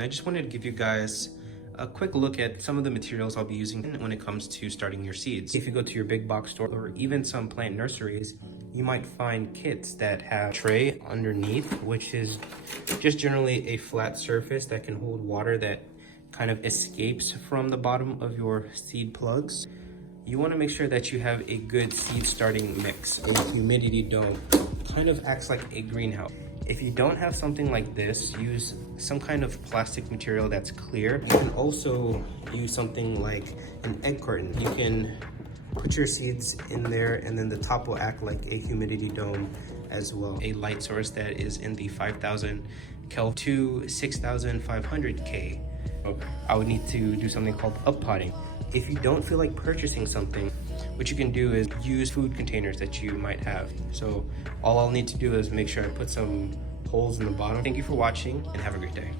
I just wanted to give you guys a quick look at some of the materials I'll be using when it comes to starting your seeds. If you go to your big box store or even some plant nurseries, you might find kits that have a tray underneath, which is just generally a flat surface that can hold water that kind of escapes from the bottom of your seed plugs. You want to make sure that you have a good seed starting mix. A humidity dome kind of acts like a greenhouse. If you don't have something like this, use some kind of plastic material that's clear. You can also use something like an egg carton. You can put your seeds in there and then the top will act like a humidity dome as well. A light source that is in the 5,000 Kelvin to 6,500 K. I would need to do something called up potting. If you don't feel like purchasing something, what you can do is use food containers that you might have. So all I'll need to do is make sure I put some holes in the bottom. Thank you for watching and have a great day.